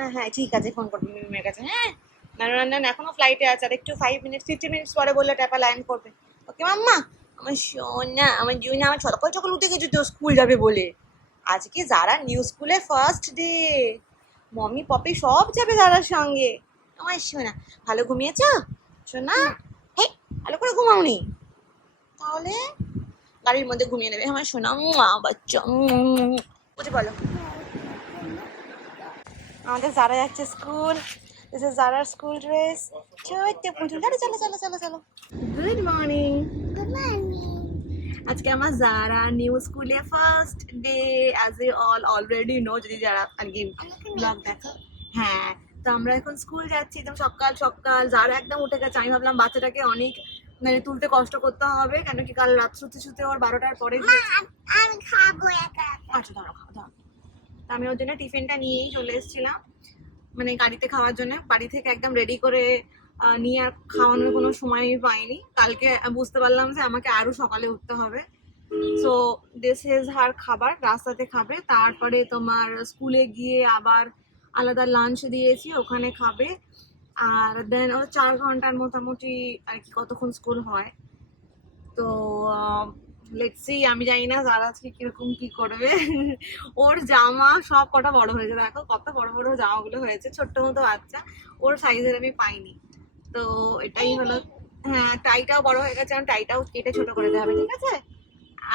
হ্যাঁ হ্যাঁ ঠিক আছে, ফোন করবো মিমের কাছে। হ্যাঁ, নানুরান্নান এখনো ফ্লাইটে আছে, আর একটু 5 মিনিট 50 মিনিটস পরে বললে টাপা ল্যান্ড করবে। ওকে মাম্মা। আমার সোনা, আমার জুইনা, আমার সকাল সকাল উঠে গেছে তো স্কুল যাবে বলে। আজকে যারা নিউ স্কুলে ফার্স্ট ডে, মমি পপি সব যাবে দাদার সঙ্গে। আমার সোনা, ভালো ঘুমিয়েছ সোনা? হে, ভালো করে ঘুমাওনি? তাহলে গাড়ির মধ্যে ঘুমিয়ে নেবে আমার সোনা। মা বাচ্চা বুঝে বলো। আমাদের যারা যাচ্ছে স্কুল, দিস ইজ জারার স্কুল ড্রেস। ছোট্ট পুতুল, চলো চলো চলো চলো চলো। Good morning. Good morning. আজকে আমার যারা নিউ স্কুলে first day, as a already know, যদি যারা আর কি ব্লগ দেখো। হ্যাঁ, তো আমরা এখন স্কুল যাচ্ছি একদম সকাল সকাল। যারা একদম উঠে গেছে, আমি ভাবলাম বাচ্চাটাকে অনেক মানে তুলতে কষ্ট করতে হবে, কেন কি কাল রাত শুতে শুতে ওর 12টার পরে গিয়েছে। আমি খাবো একা একা। আচ্ছা ধরো খাওয়া দাওয়া। তো আমি ওর জন্য টিফিনটা নিয়েই চলে এসেছিলাম, মানে গাড়িতে খাওয়ার জন্য। বাড়ি থেকে একদম রেডি করে নিয়ে আর খাওয়ানোর কোনো সময়ই পাইনি। কালকে বুঝতে পারলাম যে আমাকে আরো সকালে উঠতে হবে। সো দিস ইজ হার খাবার, রাস্তাতে খাবে, তারপরে তোমার স্কুলে গিয়ে আবার আলাদা লাঞ্চ দিয়েছি, ওখানে খাবে। আর দেন ওর 4 ঘন্টার মোটামুটি আর কি কতক্ষণ স্কুল হয়। তো লেটস সি, আমি জানি না যারা আজকে কিরকম কি করবে। ওর জামা সব কটা বড় হয়েছে, দেখো কত বড় বড় জামাগুলো হয়েছে, ছোট্ট মতো বাচ্চা, ওর সাইজের আমি পাইনি। তো এটাই হলো। হ্যাঁ, টাইটাও বড় হয়ে গেছে, টাইটাও কেটে ছোট করে দেওয়া হবে, ঠিক আছে।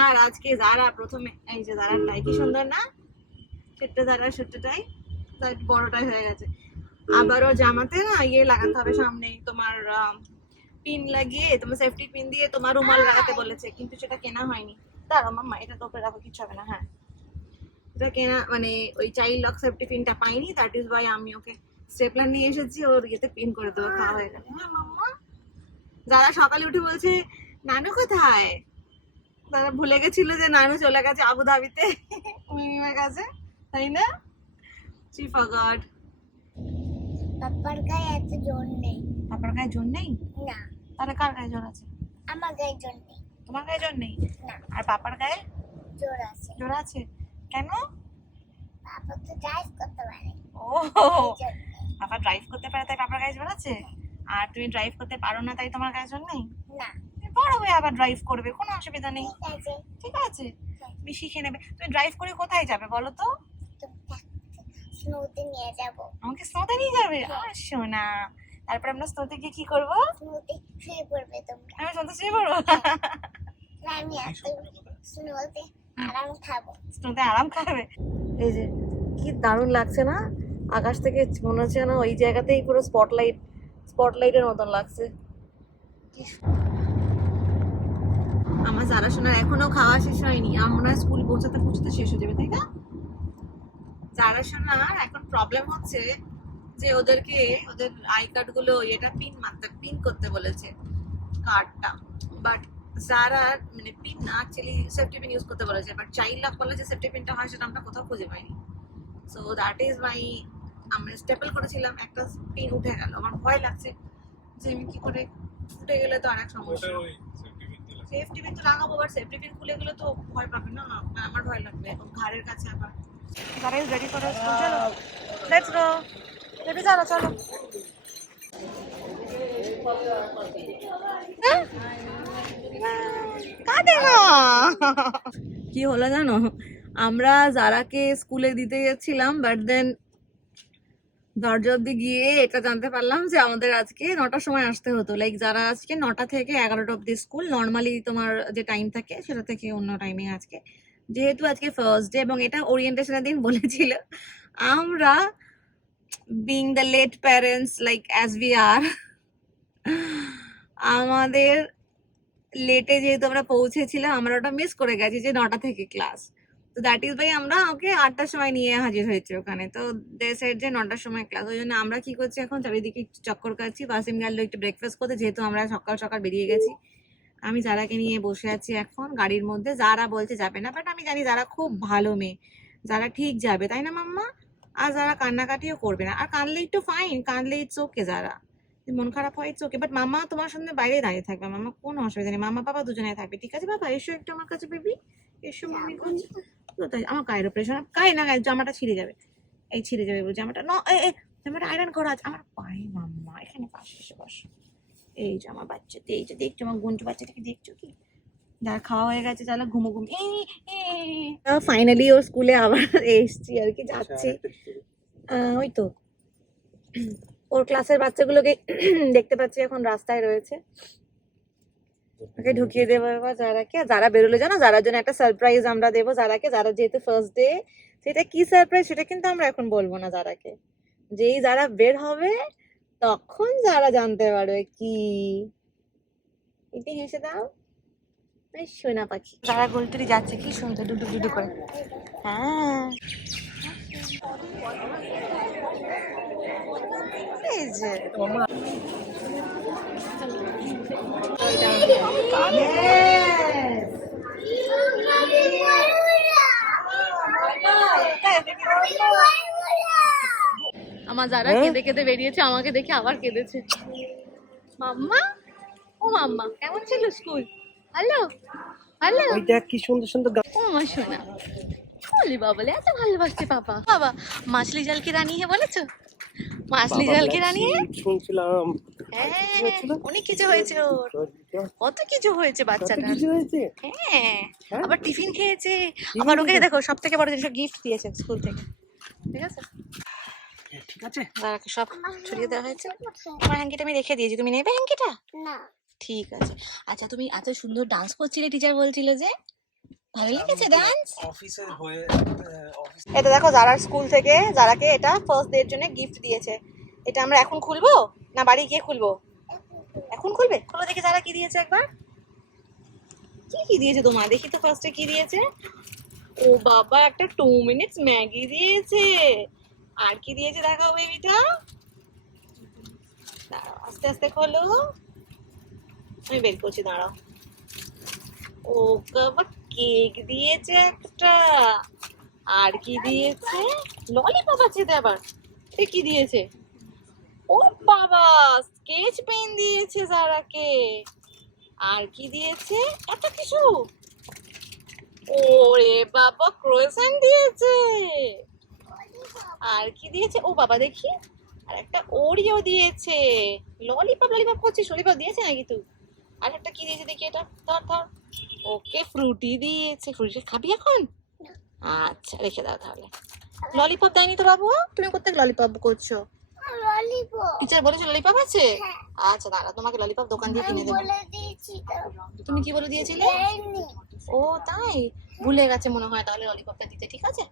আর আজকে যারা প্রথমে, এই যে যারা টাই কি সুন্দর না, ছোট্ট যারা ছোট্টটাই, বড়টাই হয়ে গেছে। আবারও জামাতে না ইয়ে লাগাতে হবে সামনে তোমার, পিন লাগিয়ে, তোমার সেফটি পিন দিয়ে তোমার রুমাল লাগাতে বলেছে, কিন্তু সেটা কেনা হয়নি। দাঁড়াও মাম্মা, এটা তো উপরে রাখো, কিচ্ছু হবে না। হ্যাঁ, এটা কেনা মানে ওই চাইল্ড লক সেফটি পিনটা পাইনি, দ্যাট ইজ ওয়াই আমি ওকে স্টেপলার নিয়ে এসেছি, ওর ইয়েতে পিন করে দেবো, খাওয়া হয়ে গেল। হ্যাঁ মাম্মা। যারা সকালে উঠে বলছে নানু কোথায়, তারা ভুলে গেছিল যে নানু চলে গেছে আবুধাবিতে মিমিমের কাছে, তাই না? She forgot. পাপার গায়ে এত জোর নেই। পাপার গায়ে জোর নেই? না, তাহলে কার গায়ে জোর আছে? আমার গায়ে জোর নেই। তোমার গায়ে জোর নেই? না, আর পাপার গায়ে জোর আছে। জোর আছে? কেন? পাপা তো ড্রাইভ করতে পারে। ও, এই জন্য। পাপা ড্রাইভ করতে পারে তাই পাপার গায়ে জোর আছে? আর তুমি ড্রাইভ করতে পারো না তাই তোমার গায়ে জোর নেই? না, তুমি বড় হয়ে আবার ড্রাইভ করবে, কোনো অসুবিধা নেই। ঠিক আছে। ঠিক আছে, তুমি শিখে নেবে। তুমি ড্রাইভ করে কোথায় যাবে বলো তো? স্নোতে নিয়ে যাবো। আমাকে স্নোতে নিয়ে যাবে? আর শোনা, তারপর আমরা স্নোতে গিয়ে কি করবো? স্নোতে শুয়ে পড়বে তোমরা। আমি স্নোতে শুয়ে পড়বো? আমি এত স্নোতে আরাম খাবো। স্নোতে আরাম খাবে। এই যে কি দারুণ লাগছে না, আকাশ থেকে মনে হচ্ছে না ওই জায়গাতেই পুরো স্পটলাইটের মতন লাগছে। আমার যারা শোনার এখনো খাওয়া শেষ হয়নি, আমার মনে হয় স্কুল পৌঁছাতে পৌঁছাতে শেষ হয়ে যাবে, তাই না? যারা শোনার এখন প্রবলেম হচ্ছে যে ওদেরকে ওদের আই কার্ড গুলো এটা পিন করতে বলেছে কার্ডটা, বাট যারা মানে পিন না, অ্যাকচুয়ালি সেফটি পিন ইউজ করতে বলেছে, বাট চাইল্ড লক করলে যে সেফটি পিনটা হয় সেটা আমরা কোথাও খুঁজে পাইনি। সো দ্যাট ইজ মাই, আমি স্টেপল করেছিলাম, একটা পিন উঠে গেল, আমার ভয় লাগছে যে আমি কি করে, উঠে গেলে তো আর এক সমস্যা। সেফটি পিন তো লাগাবো, বাট সেফটি পিন খুলে গেলে তো ভয় পাবে না, আমার ভয় লাগবে এখন ঘাড়ের কাছে আবার। গাইস রেডি করো স্কুল, চলো লেটস গো, রেডি চলো চলো। কাঁদে না। কি হলো জানো, আমরা যারাকে স্কুলে দিতে যাচ্ছিলাম, বাট দেন দরজা অব্দি গিয়ে এটা জানতে পারলাম যে আমাদের আজকে 9টার সময় আসতে হতো। লাইক যারা আজকে 9টা থেকে 11টা অব্দি স্কুল, নর্মালি তোমার যে টাইম থাকে সেটা থেকে অন্য টাইমিং আজকে, যেহেতু আজকে ফার্স্ট ডে এবং এটা ওরিয়েন্টেশনের দিন বলেছিল। আমরা being the late parents like as we are, আমাদের লেটে যেহেতু আমরা পৌঁছেছিলাম, আমরা ওটা মিস করে গেছি যে 9টা থেকে ক্লাস। তো দ্যাট ইজ ভাই আমরা ওকে 8টার সময় নিয়ে হাজির হয়েছে ওখানে, তো দে সেড যে 9টার সময় ক্লাস। ওই জন্য আমরা কি করছি এখন, চারিদিকে একটু চক্কর কাটছি, ওয়াসিম গেল একটু ব্রেকফাস্ট করতে, যেহেতু আমরা সকাল সকাল বেরিয়ে গেছি। আমি যারাকে নিয়ে বসে আছি এখন গাড়ির মধ্যে, যারা বলছে যাবে না, বাট আমি জানি যারা খুব ভালো মেয়ে, যারা ঠিক যাবে, তাই না মাম্মা? আর যারা কান্নাকাটিও করবে না, আর কানলে একটু ফাইন, কানলে ইটস ওকে, যারা মন খারাপ হয় ইটস ওকে, বাট মামা তোমার সামনে বাইরে দাঁড়িয়ে থাকবে, মামা কোনো অসুবিধা নেই, মামা বাবা দুজনে থাকবে, ঠিক আছে? বাবা এসো একটু আমার কাছে, বেবি এসো, মামি কোথায়? আমার গায়ের প্রেশার গায়ে না, গায়ে জামাটা ছিঁড়ে যাবে। এই ছিঁড়ে যাবে বলে জামাটা, না জামাটা আয়রন করা আছে আমার পায়ে। মাম্মা এখানে পাশে এসে বস। এই যে আমার বাচ্চাতে, এই যে দেখছো আমার গুঞ্জু বাচ্চাটাকে, দেখছো কি? যার খাওয়া হয়ে গেছে, চলো ঘুমো ঘুম। ফাইনালি ওর স্কুলে আবার এসছি আর কি, যাচ্ছি। ওই তো ওর ক্লাসের বাচ্চাগুলোকে দেখতে পাচ্ছি এখন রাস্তায় রয়েছে, ওকে ঢুকিয়ে দেবো এবার যারাকে। যারা বেরোলে জানো, যারার জন্য একটা সারপ্রাইজ আমরা দেবো যারাকে, যারা যেহেতু ফার্স্ট ডে। সেটা কি সারপ্রাইজ সেটা কিন্তু আমরা এখন বলবো না যারাকে, যেই যারা বের হবে তখন যারা জানতে পারবে কি। এটি হেসে দাও, সোনা পাখি। যারা গোলতুরি যাচ্ছে, কি সুন্দর ডুডু ডুডু করে। হ্যাঁ এই যে আমার যারা কেঁদে কেঁদে বেরিয়েছে, আমাকে দেখে আবার কেঁদেছে। মাম্মা, ও মাম্মা কেমন ছিল স্কুল? হ্যালো হ্যালো, ওই দেখ কি সুন্দর সুন্দর ও আমার সোনা। বলি বাবলে এত ভালোবাসছে পাপা। বাবা মাছলি জাল কি রানী হে বলেছো? মাছলি জাল কি রানী হে? শুনছিলাম। হ্যাঁ অনেক কিছু হয়েছে ওর, কত কিছু হয়েছে বাচ্চাটা। কিছু হয়েছে। হ্যাঁ আবার টিফিন খেয়েছে, আবার ওকে দেখো সব থেকে বড় জিনিস গিফট দিয়েছে স্কুল থেকে। ঠিক আছে, ঠিক আছে, দাদাকে সব ছড়িয়ে দেওয়া হয়েছে। আমার হ্যাঙ্কিটা আমি রেখে দিয়েছি, তুমি নেবে হ্যাঙ্কিটা? না। ঠিক আছে। আচ্ছা তুমি এত সুন্দর ডান্স করছিলে, টিচার বলছিল যে ভালো লেগেছে ডান্স। অফিসের হয়ে অফিস। এটা দেখো যারার স্কুল থেকে যারাকে এটা ফার্স্ট ডে এর জন্য গিফট দিয়েছে। এটা আমরা এখন খুলবো না বাড়ি গিয়ে খুলবো? এখন খুলবে, খুলে দেখি যারা কি দিয়েছে একবার। কি কি দিয়েছে তোমার দেখি তো, ফার্স্টে কি দিয়েছে? ও বাবা একটা 2 মিনিটস ম্যাগি দিয়েছে। আর কি দিয়েছে দেখাও বেবিটা, দাঁড়াও আস্তে আস্তে খোলো, আমি বের করছি দাঁড়াও। ও বাবা কেক দিয়েছে একটা। আর কি দিয়েছে? ললিপপ আছে এতে আবার। এ কি দিয়েছে? ও বাবা স্কেচ পেন দিয়েছে যারাকে। আর কি দিয়েছে? এত কিছু। ওরে বাবা ক্রোয়েসেন্ট দিয়েছে। আর কি দিয়েছে? ও বাবা দেখি, আর একটা ওরিও দিয়েছে। ললিপপ ললিপপ করছিস, ললিপপ দিয়েছে নাকি তুই? আর একটা কি দিয়েছে দেখি, এটা ধর ধর। ওকে ফ্রুটি দিয়েছে। ফ্রুটি খাবি এখন? আচ্ছা রেখে দাও তাহলে। ললিপপ দেয়নি তো বাবু? তুমি কোথেকে ললিপপ করছো? ললিপপ টিচার বলেছে ললিপপ আছে? আচ্ছা দাঁড়া তোমাকে ললিপপ দোকান দিয়ে কিনে দেবো। বলে দিয়েছি তো। তুমি কি বলে দিয়েছিলে? দেয়নি। ও তাই, ভুলে গেছে মনে হয় তাহলে ললিপপটা দিতে। ঠিক আছে,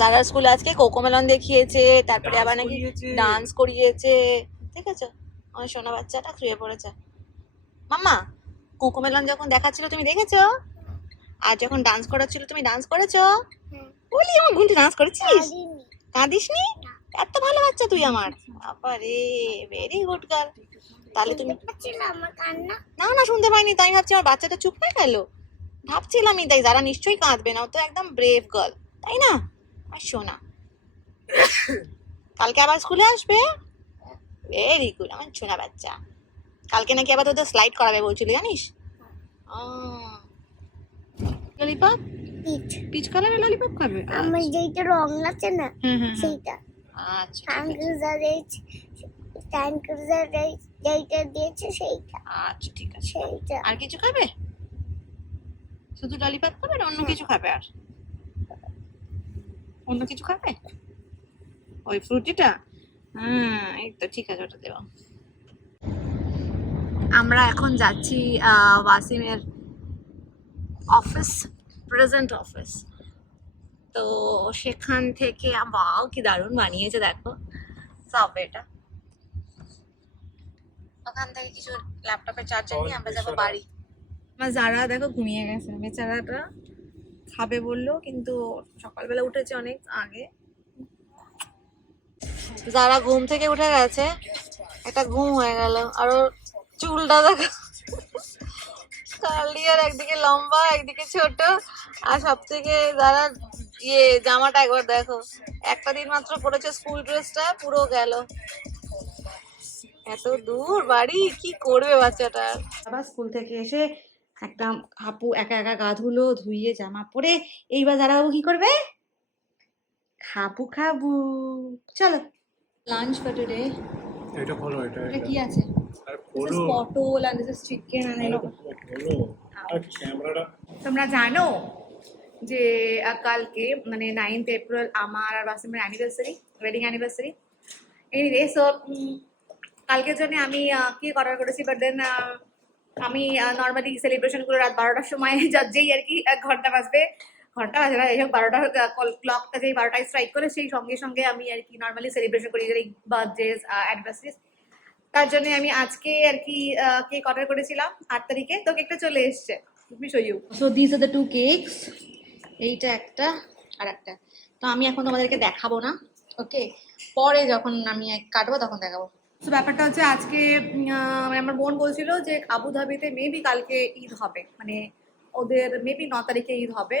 দাদার স্কুলে আজকে কোকোমেলন দেখিয়েছে, তারপরে আবার নাকি ডান্স করিয়েছে। ঠিক আছে, আমার সোনা বাচ্চাটা শুয়ে পড়েছে। মাম্মা কোকোমেলন যখন দেখাচ্ছিল তুমি দেখেছো? আর যখন ডান্স করাচ্ছিল তুমি ডান্স করেছো? বলি আমার গুনটি ডান্স করেছিস? পারিনি। কাঁদিসনি? এত ভালো বাচ্চা তুই আমার। বাবারে ভেরি গুড গার্ল। তাহলে তুমি পাচ্ছিলাম আমার কান্না। না না শুনতে পাইনি, তাই ভাবছি আমার বাচ্চাটা চুপ হয়ে গেল। ভাবছিলামই তাই, যারা নিশ্চয়ই কাঁদবে না, ও তো একদম ব্রেভ গার্ল, তাই না? আর শোনা কালকে আবার স্কুলে আসবে। ভেরি গুড আমার শোনা বাচ্চা। কালকে নাকি আবার তোদের স্লাইড করাবে বলছিল জানিস? Lollipop peach. পিচ কালারের ললিপপ খাবে? আমার যেইটা রং আছে না সেইটা। আচ্ছা ট্যাঙ্কুজার ট্যাঙ্কুজার যেইটা দিয়েছে সেইটা। আচ্ছা ঠিক আছে। সেইটা। আর কিছু খাবে? শুধু ললিপপ খাবে না অন্য কিছু খাবে? আর অন্য কিছু খাবে? ওই ফ্রুটিটা? এই তো ঠিক আছে, ওটা দেবো। আমরা এখন যাচ্ছি ওয়াসিমের অফিস, প্রেজেন্ট অফিস। তো সেখান থেকে বাও কি দারুণ বানিয়েছে দেখো সাবওয়েটা। ওখান থেকে কিছু ল্যাপটপের চার্জার নিয়ে আমরা যাবো বাড়ি। আমার যারা দেখো ঘুমিয়ে গেছে, বেচারাটা খাবে বললো কিন্তু সকালবেলা উঠেছে অনেক আগে। যারা ঘুম থেকে উঠে গেছে, একটা ঘুম হয়ে গেল। আর ওর চুলটা দেখো কার্লি, আর একদিকে লম্বা একদিকে ছোট। আর সব থেকে যারা জামাটা একবার দেখো, একটা দিন মাত্র পরেছে স্কুল ড্রেসটা, পুরো গেল। এত দূর বাড়ি, কি করবে বাচ্চাটা। আবার স্কুল থেকে এসে একটা হাপু একা একা গা ধুলো, ধুইয়ে জামা পরে এইবার যারা কি করবে? খাবু খাবু। চলো লাঞ্চ ফর টুডে। এটা খোলো, এটা এটা কি আছে? আর This is পটল and this is chicken and I know. খোলো আর ক্যামেরাটা তোমরা জানো যে কালকে মানে 9th এপ্রিল আমার আর বাসিমের anniversary, wedding anniversary. Anyway so কালকের জন্য আমি কেক অর্ডার করেছি, বাট দেন আমি নর্মালি সেলিব্রেশনগুলো রাত 12টার সময় যেই আর কি ঘন্টা বাজবে না, এই হোক 12টার ক্লকটা যেই 12টায় স্ট্রাইক করে সেই সঙ্গে সঙ্গে আমি আর কি নর্মালি সেলিব্রেশন করি এই বার্থডেজ অ্যানিভার্সারিজ। তার জন্য আমি আজকে আর কি কেক অর্ডার করেছিলাম 8 তারিখে, তো কেকটা চলে এসছে। let me show you. So these are the two cakes. এইটা একটা আর একটা। তো আমি এখন তোমাদেরকে দেখাবো না, ওকে, পরে যখন আমি কাটবো তখন দেখাবো। তো ব্যাপারটা হচ্ছে আজকে মানে আমার বোন বলছিল যে আবুধাবিতে মেবি কালকে ঈদ হবে, মানে ওদের মেবি 9 তারিখে ঈদ হবে,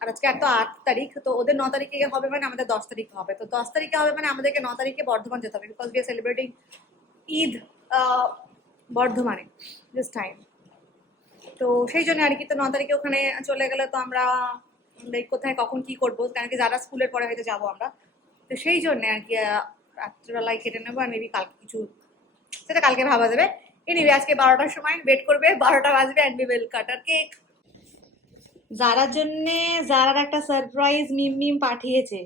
আর আজকে এত 8 তারিখ, তো ওদের 9 তারিখে হবে মানে আমাদের 10 তারিখে হবে, তো 10 তারিখে হবে মানে আমাদেরকে 9 তারিখে বর্ধমান যেতে হবে, because we are celebrating Eid বর্ধমানে দিস টাইম। তো সেই জন্য আর কি, তো 9 তারিখে ওখানে চলে গেলে তো আমরা কোথায় কখন কি করবো, কারণ কি যারা স্কুলের পরে হয়তো যাবো আমরা, তো সেই জন্য আর কি রাত্রিবেলায় কেটে নেবো, আর মেবি কালকে কিছু সেটা কালকে ভাবা যাবে। এনিওয়ে আজকে 12টার সময় ওয়েট করবে, 12টা বাজবে and we will cut our cake. যারার জন্যে যারার একটা সারপ্রাইজ মিম পাঠিয়েছে,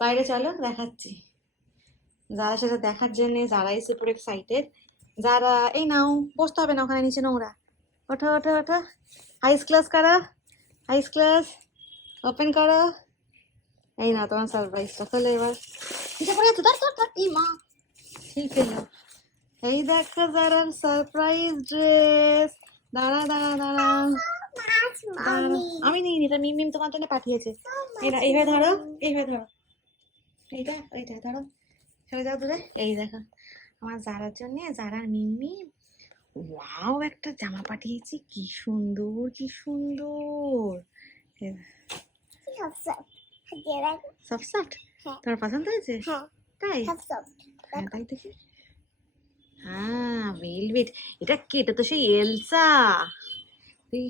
বাইরে চলো দেখাচ্ছি। যারা সেটা দেখার জন্যে যারাই সুপার এক্সাইটেড। যারা এই নাও, বসতে হবে না ওখানে, নিচে নোংরা। ওঠো ওঠো ওঠো, আইস ক্লাস করো, আইস ক্লাস ওপেন করো। এই না তোমার সারপ্রাইজটা, খোলো এবার। নিচে পড়ে যাচ্ছে, ধর এই মা, ঠিক ফেললো। এই দেখো যারার সারপ্রাইজ ড্রেস। দাঁড়া দাঁড়া দাঁড়া, আমি নিইনি, এটা মিম তোমার জন্য পাঠিয়েছে। এটা এইভাবে ধরো, এইভাবে ধরো, এইটা এইটা ধরো, সরে যাও দূরে। এই দেখো আমার যারার জন্য যারার মিম। ওয়াও, একটা জামা পাঠিয়েছি, কি সুন্দর কি সুন্দর। সব সফট, তোমার পছন্দ হয়েছে? তাই? হ্যাঁ তাই দেখি। হ্যাঁ ভেলভেট। এটা কে? এটা তো সেই এলসা,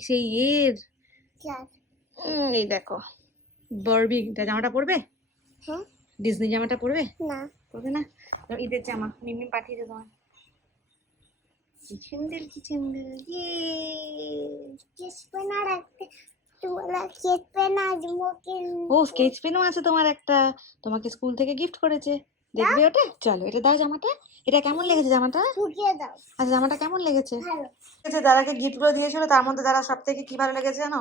সেই এর। এই দেখো বারবি। জামাটা পরবে? ডিজনি জামাটা পরবে? পরবে না? ঈদের জামা মিমি পাঠিয়েছে তোমার। কি সুন্দর কি সুন্দর। ও স্কেচ পেনও আছে তোমার একটা, তোমাকে স্কুল থেকে গিফট করেছে, দেখবে ওটা? চলো এটা দাও জামাটা। এটা কেমন লেগেছে জামাটা? আচ্ছা জামাটা কেমন লেগেছে? যারাকে গিফট গুলো দিয়েছিল তার মধ্যে যারা সব থেকে কি ভালো লেগেছে জানো?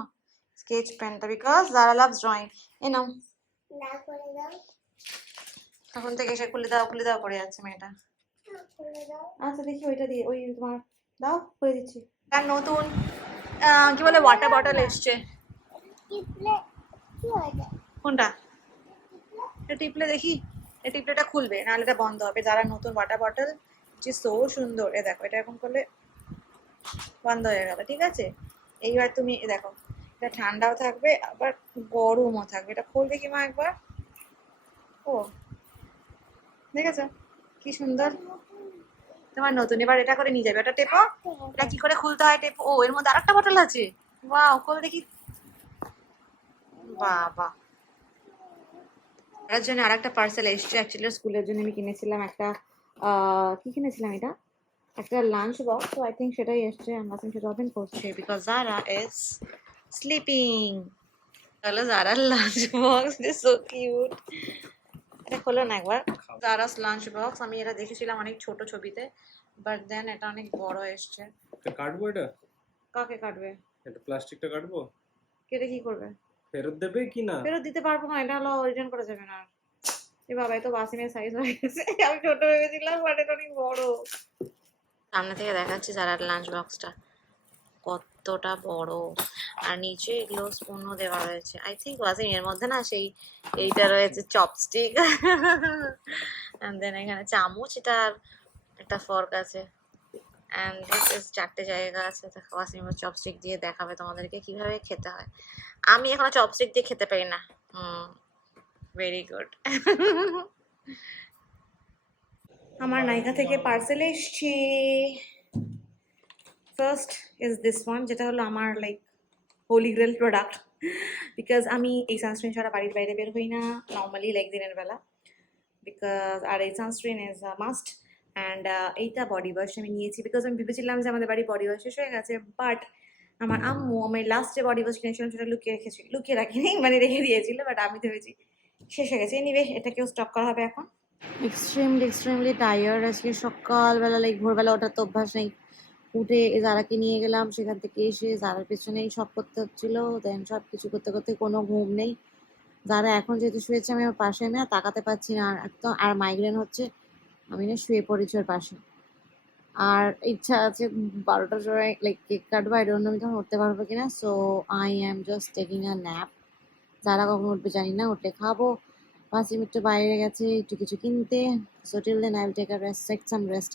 স্কেচ পেনটা, বিকজ যারা লাভস ড্রয়িং। এ নাও, তখন থেকে এসে খুলে দাও করে যাচ্ছে মেয়েটা। আচ্ছা দেখি ওইটা দিয়ে, ওই তোমার দাও, করে দিচ্ছি। তার নতুন কি বলে ওয়াটার বটল এসছে। কোনটা? এটা টিপলে দেখি, এই টিপলেটা খুলবে, নাহলে এটা বন্ধ হবে। যারা নতুন ওয়াটার বটল, যে সো সুন্দর। এ দেখো, এটা এখন করলে বন্ধ হয়ে গেল, ঠিক আছে। এইবার তুমি দেখো, এটা ঠান্ডাও থাকবে আবার গরমও থাকবে। এটা খুলবে কি মা একবার? ও দেখেছো কি সুন্দর তোমার নতুন। এবার এটা করে নিয়ে যাবে, এটা টেপো। এটা কি করে খুলতে হয় টেপো। ও এর মধ্যে আরেকটা বটল আছে, ওয়াও, খোল দেখি। বাবা, এর জন্য আরেকটা পার্সেল এসছে। অ্যাকচুয়ালি স্কুলের জন্য আমি কিনেছিলাম একটা, কি কিনেছিলাম, এটা একটা লাঞ্চ বক্স, তো আই থিঙ্ক সেটাই এসছে। আমরা সেটা ওপেন করছি because Zara is sleeping. Hello জারার লাঞ্চ বক্স, সো কিউট। এটা খোলো না একবার। জারাস লাঞ্চ বক্স, আমি এটা দেখেছিলাম অনেক ছোট ছবিতে, বাট দেন এটা অনেক বড় এসছে। কাটবো এটা? কাকে কাটবে? এটা প্লাস্টিকটা কাটবো? কেটে কি করবে? ফেরত দেবে কি না? ফেরত দিতে পারবো না, এটা হলো রিটার্ন করা যাবে না। এ বাবা, এত বাসিমের সাইজ হয়ে গেছে, আমি ছোট ভেবেছিলাম, বাট এটা অনেক বড়। সামনে থেকে দেখাচ্ছি জারার লাঞ্চ বক্সটা কতটা বড়, আর নিচে এগুলো স্পুনও দেওয়া রয়েছে। আই থিঙ্ক ওয়াসিম এর মধ্যে না সেই এইটা রয়েছে চপস্টিক, এন্ড দেন এখানে চামচ, এটা একটা ফর্ক আছে, এন্ড দিস ইজ 4টে জায়গা আছে। দেখো ওয়াসিম চপস্টিক দিয়ে দেখাবে তোমাদেরকে কিভাবে খেতে হয়। আমি এখনো চপস্টিক দিয়ে খেতে পারি না। Very good. আমার নাইকা থেকে পার্সেল এসছে। ফার্স্ট ইজ দিস ওয়ান, যেটা হলো আমার like holy grail product, because আমি এই সানস্ক্রিন ছাড়া বাড়ির বাইরে বের হই না নর্মালি, লাইক দিনের বেলা। বিকজ আর এই সানস্ক্রিন ইজ মাস্ট। অ্যান্ড এইটা বডি ওয়াশ আমি নিয়েছি বিকজ আমি ভেবেছিলাম যে আমাদের বাড়ি বডি ওয়াশ শেষ হয়ে গেছে, বাট আমার আম্মু আমার লাস্ট যে বডি ওয়াশ কিনেছিলাম সেটা লুকিয়ে রাখিনি, মানে রেখে দিয়েছিল, বাট আমি ভেবেছি শেষ হয়ে গেছে। এনিওয়ে এটাকেও স্টক করা হবে এখন। এক্সট্রিমলি টায়ার্ড আজকে সকালবেলা, লাইক ভোরবেলা ওঠার তো অভ্যাস নেই। উঠে জারাকে নিয়ে গেলাম, সেখান থেকে এসে জারার পেছনেই সব করতে হচ্ছিল, দেন সব কিছু করতে করতে কোনো ঘুম নেই। যারা এখন যেহেতু শুয়েছে আমি ওর পাশে না তাকাতে পারছি না, আর একদম আর মাইগ্রেন হচ্ছে, আমি না শুয়ে পড়েছি ওর পাশে। আর ইচ্ছা আছে 12টার সময় লাইক কেক কাটবো, আই ডোন্ট নো আমি তখন উঠতে পারবো কিনা, so I am just taking a nap. যারা কখন উঠবে জানি না, উঠলে খাবো। ওয়াসিম একটু বাইরে গেছে একটু কিছু কিনতে, so till then I will take a rest, take some rest.